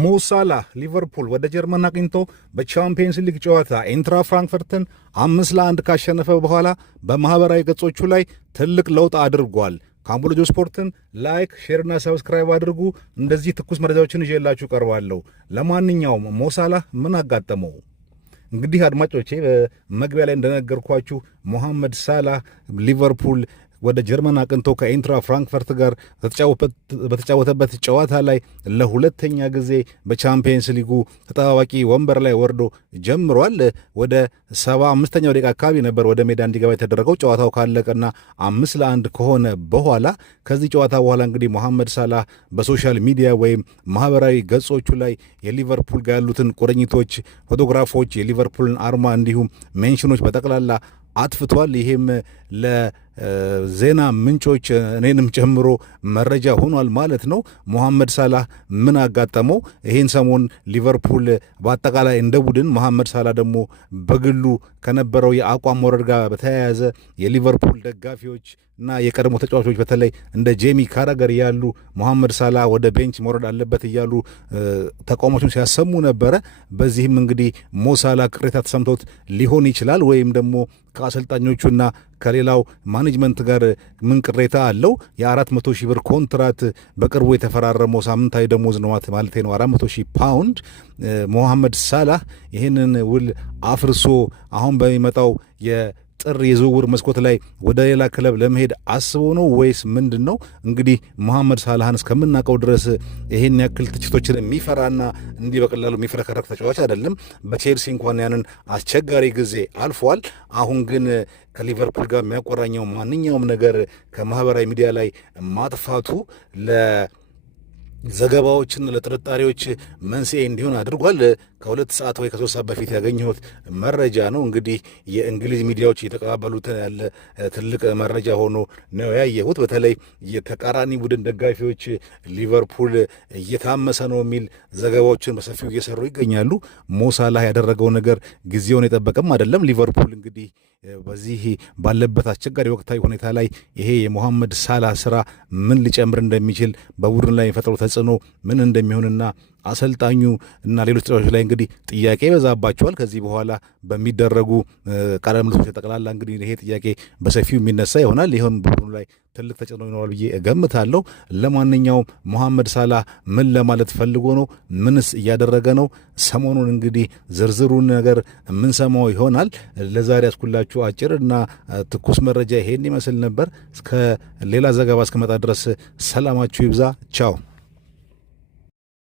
ሞሳላህ ሊቨርፑል ወደ ጀርመን አቅኝቶ በቻምፒየንስ ሊግ ጨዋታ ኢንትራ ፍራንክፈርትን 5-1 ካሸነፈ በኋላ በማኅበራዊ ገጾቹ ላይ ትልቅ ለውጥ አድርጓል። ካምቦሎጆ ስፖርትን ላይክ፣ ሼርና ሰብስክራይብ አድርጉ። እንደዚህ ትኩስ መረጃዎችን ይዤላችሁ ቀርባለሁ። ለማንኛውም ሞሳላህ ምን አጋጠመው? እንግዲህ አድማጮቼ በመግቢያ ላይ እንደነገርኳችሁ ሞሐመድ ሳላህ ሊቨርፑል ወደ ጀርመን አቅንቶ ከኢንትራ ፍራንክፈርት ጋር በተጫወተበት ጨዋታ ላይ ለሁለተኛ ጊዜ በቻምፒየንስ ሊጉ ተጠባባቂ ወንበር ላይ ወርዶ ጀምሯል። ወደ 75ኛው ደቂቃ አካባቢ ነበር ወደ ሜዳ እንዲገባ የተደረገው። ጨዋታው ካለቀና 5-1 ከሆነ በኋላ ከዚህ ጨዋታ በኋላ እንግዲህ ሞሐመድ ሳላህ በሶሻል ሚዲያ ወይም ማህበራዊ ገጾቹ ላይ የሊቨርፑል ጋር ያሉትን ቁርኝቶች፣ ፎቶግራፎች፣ የሊቨርፑልን አርማ እንዲሁም ሜንሽኖች በጠቅላላ አጥፍቷል። ይሄም ለዜና ምንጮች እኔንም ጨምሮ መረጃ ሆኗል ማለት ነው። ሞሐመድ ሳላህ ምን አጋጠመው? ይህን ሰሞን ሊቨርፑል በአጠቃላይ እንደ ቡድን፣ ሞሐመድ ሳላህ ደግሞ በግሉ ከነበረው የአቋም መውረድ ጋር በተያያዘ የሊቨርፑል ደጋፊዎች እና የቀድሞ ተጫዋቾች በተለይ እንደ ጄሚ ካራገር ያሉ ሞሐመድ ሳላህ ወደ ቤንች መውረድ አለበት እያሉ ተቃውሞችን ሲያሰሙ ነበረ። በዚህም እንግዲህ ሞሳላህ ቅሬታ ተሰምቶት ሊሆን ይችላል ወይም ደግሞ ከአሰልጣኞቹና ከሌላው ማኔጅመንት ጋር ምን ቅሬታ አለው? የ400,000 ብር ኮንትራት በቅርቡ የተፈራረመው ሳምንታዊ ደሞዝ ነው ማለት ነው፣ 400,000 ፓውንድ። ሞሐመድ ሳላህ ይህንን ውል አፍርሶ አሁን በሚመጣው ጥር የዝውውር መስኮት ላይ ወደ ሌላ ክለብ ለመሄድ አስቦ ነው ወይስ ምንድን ነው? እንግዲህ ሞሐመድ ሳላህን እስከምናውቀው ድረስ ይሄን ያክል ትችቶችን የሚፈራና እንዲህ በቀላሉ የሚፈረከረክ ተጫዋች አይደለም። በቼልሲ እንኳን ያንን አስቸጋሪ ጊዜ አልፏል። አሁን ግን ከሊቨርፑል ጋር የሚያቆራኘው ማንኛውም ነገር ከማህበራዊ ሚዲያ ላይ ማጥፋቱ ዘገባዎችና ለጥርጣሬዎች መንስኤ እንዲሆን አድርጓል። ከ2 ሰዓት ወይ ከ3 ሰዓት በፊት ያገኘሁት መረጃ ነው። እንግዲህ የእንግሊዝ ሚዲያዎች እየተቀባበሉት ያለ ትልቅ መረጃ ሆኖ ነው ያየሁት። በተለይ የተቃራኒ ቡድን ደጋፊዎች ሊቨርፑል እየታመሰ ነው የሚል ዘገባዎችን በሰፊው እየሰሩ ይገኛሉ። ሞሳላህ ያደረገው ነገር ጊዜውን የጠበቀም አይደለም። ሊቨርፑል እንግዲህ በዚህ ባለበት አስቸጋሪ ወቅታዊ ሁኔታ ላይ ይሄ የሞሐመድ ሳላህ ስራ ምን ሊጨምር እንደሚችል በቡድን ላይ የፈጠረው ተጽዕኖ ምን እንደሚሆንና አሰልጣኙ እና ሌሎች ተጫዋቾች ላይ እንግዲህ ጥያቄ ይበዛባቸዋል። ከዚህ በኋላ በሚደረጉ ቃለ ምልልሶች ጠቅላላ እንግዲህ ይሄ ጥያቄ በሰፊው የሚነሳ ይሆናል። ይህም ቡድኑ ላይ ትልቅ ተጽዕኖ ይኖራል ብዬ እገምታለሁ። ለማንኛውም ሞሐመድ ሳላህ ምን ለማለት ፈልጎ ነው? ምንስ እያደረገ ነው? ሰሞኑን እንግዲህ ዝርዝሩን ነገር የምንሰማው ይሆናል። ለዛሬ ያስኩላችሁ አጭር እና ትኩስ መረጃ ይሄን ይመስል ነበር። እስከ ሌላ ዘገባ እስከመጣ ድረስ ሰላማችሁ ይብዛ። ቻው።